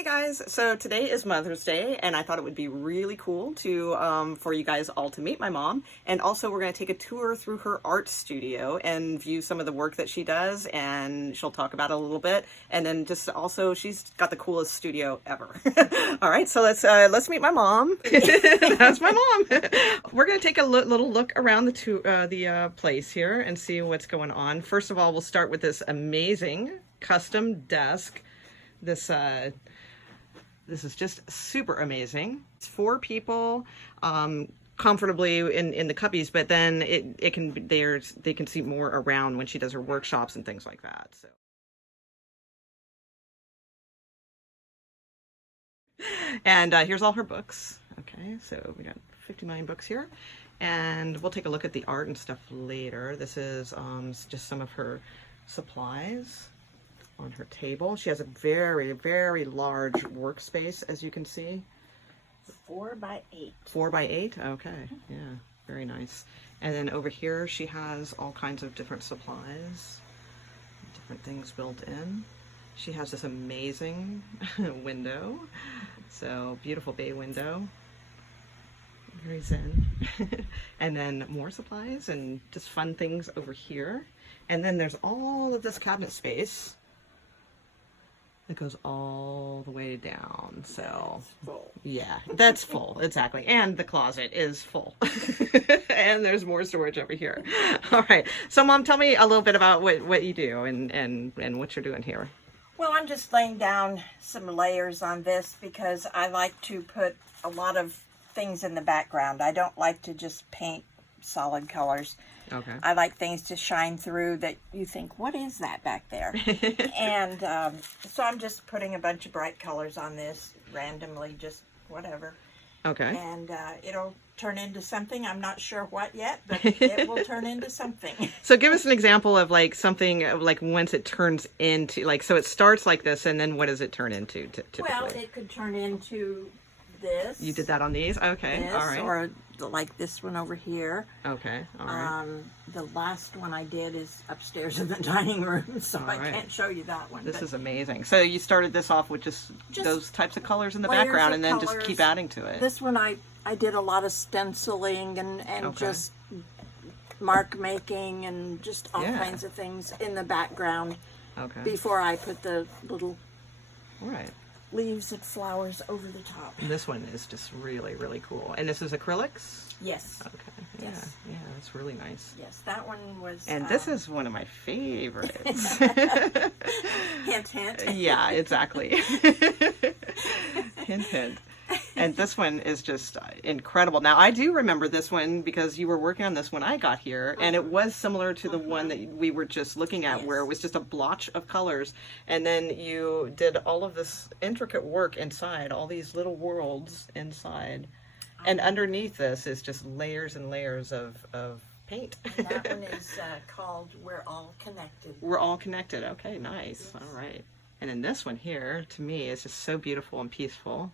Hey guys, so today is Mother's Day and I thought it would be really cool to for you guys all to meet my mom, and also we're going to take a tour through her art studio and view some of the work that she does, and she'll talk about it a little bit, and then just also she's got the coolest studio ever. All right, so let's meet my mom. That's my mom. We're going to take a little look around the place here and see what's going on. First of all, we'll start with this amazing custom desk. This is just super amazing. It's 4 people comfortably in the cubbies, but then they can see more around when she does her workshops and things like that. So. And here's all her books. Okay, so we got 59 books here, and we'll take a look at the art and stuff later. This is just some of her supplies on her table. She has a very, very large workspace, as you can see. 4 by 8. 4 by 8? Okay, yeah, very nice. And then over here she has all kinds of different supplies, different things built in. She has this amazing window, so beautiful bay window, very zen. And then more supplies and just fun things over here. And then there's all of this cabinet space. It goes all the way down, so that's full. Yeah, that's full, exactly. And the closet is full. And there's more storage over here. All right, so Mom, tell me a little bit about what you do and what you're doing here. Well, I'm just laying down some layers on this because I like to put a lot of things in the background. I don't like to just paint solid colors. Okay. I like things to shine through that you think, what is that back there? And so I'm just putting a bunch of bright colors on this randomly, just whatever. Okay. And it'll turn into something. I'm not sure what yet, but it will turn into something. So give us an example of like something like once it turns into, like, so it starts like this and then what does it turn into typically? Well, it could turn into this. You did that on these? Okay. This, all right. or like this one over here. Okay. All right. The last one I did is upstairs in the dining room, so I right. can't show you that one. This is amazing. So you started this off with just those types of colors in the background and then colors. just keep adding to it. This one I did a lot of stenciling and Okay. just mark making and just all kinds of things in the background. Okay. Before I put the little All right. leaves and flowers over the top. And this one is just really, really cool. And this is acrylics? Yes. Okay. Yeah. Yes. Yeah, that's really nice. Yes, that one was... And this is one of my favorites. Hint, hint. Yeah, exactly. Hint, hint. And this one is just incredible. Now, I do remember this one because you were working on this when I got here, and it was similar to the one that we were just looking at, where it was just a blotch of colors, and then you did all of this intricate work inside, all these little worlds inside, and underneath this is just layers and layers of paint. And that one is called We're All Connected. We're all connected. Okay, nice. Yes. All right. And then this one here, to me, is just so beautiful and peaceful.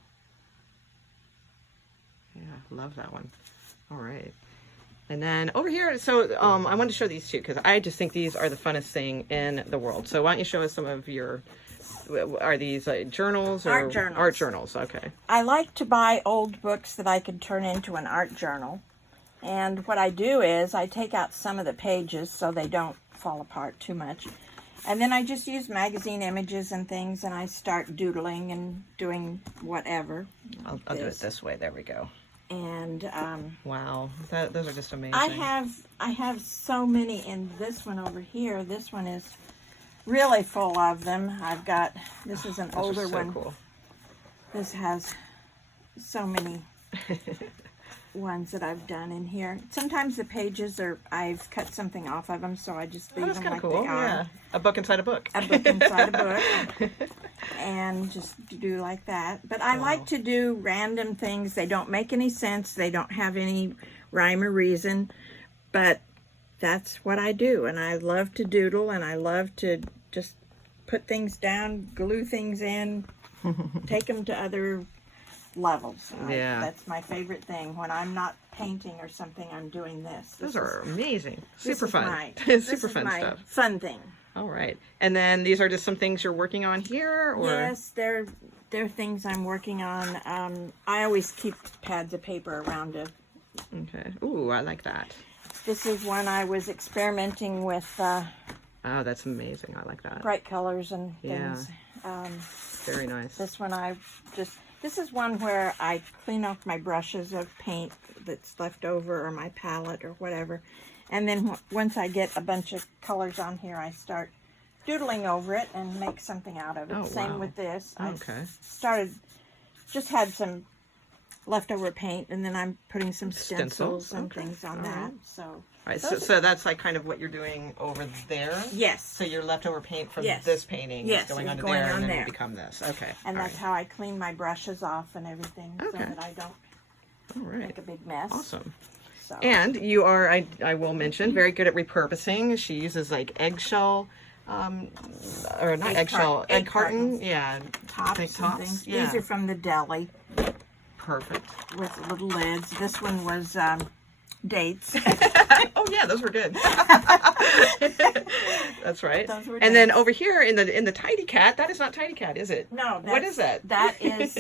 Yeah, love that one. All right. And then over here, so I wanted to show these two because I just think these are the funnest thing in the world. So why don't you show us some of your, are these journals? Or? Art journals. Art journals, okay. I like to buy old books that I can turn into an art journal. And what I do is I take out some of the pages so they don't fall apart too much. And then I just use magazine images and things, and I start doodling and doing whatever. I'll do it this way. There we go. And wow, those are just amazing. I have so many in this one over here. This one is really full of them. I've got, this is an older one. Cool. This has so many ones that I've done in here. Sometimes the pages are, I've cut something off of them, so I just leave them like cool. they are. Yeah. A book inside a book. A book inside a book. And just do like that. But I like to do random things. They don't make any sense. They don't have any rhyme or reason. But that's what I do. And I love to doodle, and I love to just put things down, glue things in, take them to other levels. Yeah. That's my favorite thing. When I'm not painting or something, I'm doing this. Those are amazing. Super This is fun. my- Super this is fun my stuff. fun thing. All right. And then these are just some things you're working on here, or? Yes, they're things I'm working on. I always keep pads of paper around it. Okay. Ooh, I like that. This is one I was experimenting with Oh, that's amazing. I like that. bright colors and things. Very nice. This one this is one where I clean off my brushes of paint that's left over, or my palette or whatever. And then once I get a bunch of colors on here, I start doodling over it and make something out of it. Oh, Same wow. with this. Okay. Just had some leftover paint, and then I'm putting some stencils and Okay. things on All that. right. So, All right. So that's like kind of what you're doing over there? yes. So your leftover paint from Yes. this painting Yes, is going it's onto going there, on and then there. you become this. Okay. And All that's right. how I clean my brushes off and everything, so Okay. that I don't All right. make a big mess. Awesome. So. And you are, I will mention, very good at repurposing. She uses like eggshell, or not eggshell, egg carton. cartons. Yeah. Tops, Big and tops. things. Yeah. These are from the deli Perfect. with little lids. This one was dates. Oh yeah, those were good. That's right. Those were And then dates. over here in the Tidy Cat, that is not Tidy Cat, is it? No, What is that? That is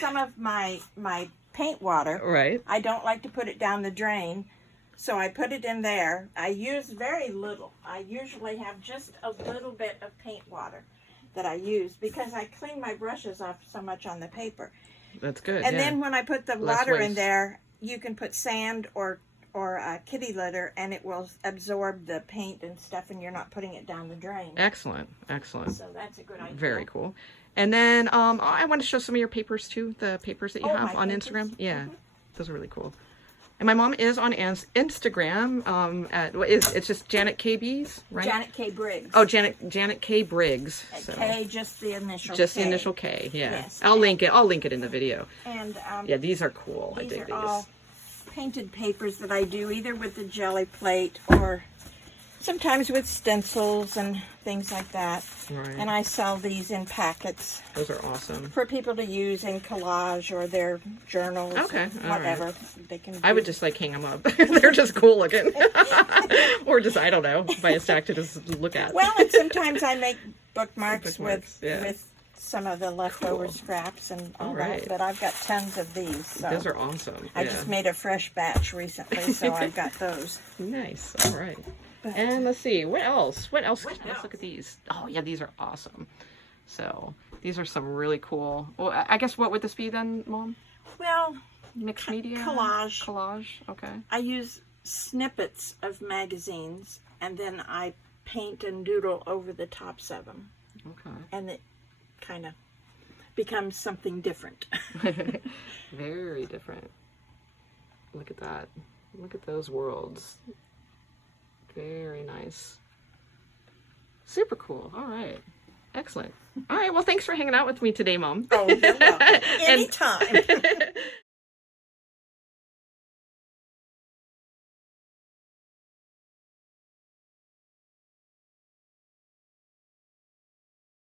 some of my paint water. Right. I don't like to put it down the drain, so I put it in there. I use very little. I usually have just a little bit of paint water that I use because I clean my brushes off so much on the paper. That's good. And yeah. then when I put the Less water in waste. there, you can put sand or kitty litter, and it will absorb the paint and stuff, and you're not putting it down the drain. Excellent. Excellent. So that's a good idea. Very cool. And then I want to show some of your papers too, the papers that you Oh, have my on papers? Instagram. Yeah, those are really cool. And my mom is on Instagram. It's just Janet KBs, right? Janet K. Briggs. Oh, Janet K. Briggs. So K, just the initial just K. the initial K. Yeah. Yes. I'll link it. I'll link it in the video. And Yeah, these are cool. I these dig are these. all painted papers that I do either with the jelly plate or sometimes with stencils and things like that. Right. And I sell these in packets Those are awesome. for people to use in collage or their journals. Okay, Or all whatever they can. I would just like hang them up. They're just cool looking. Or just, I don't know, buy a stack to just look at. Well, and sometimes I make bookmarks, Bookmarks, yeah. with some of the leftover Cool. scraps and all All right. that. But I've got tons of these. So Those are awesome. I yeah. just made a fresh batch recently, so I've got those. Nice. All right. But- And let's see, what else? Let's look at these. Oh, yeah, these are awesome. So, these are some really cool. Well, I guess what would this be then, Mom? Well, Mixed media? collage. Collage, okay. I use snippets of magazines, and then I paint and doodle over the tops of them, Okay. and it kind of becomes something different. Very different. Look at that. Look at those worlds. Very nice. Super cool. All right. Excellent. All right. Well, thanks for hanging out with me today, Mom. Oh, you're welcome. And- Anytime.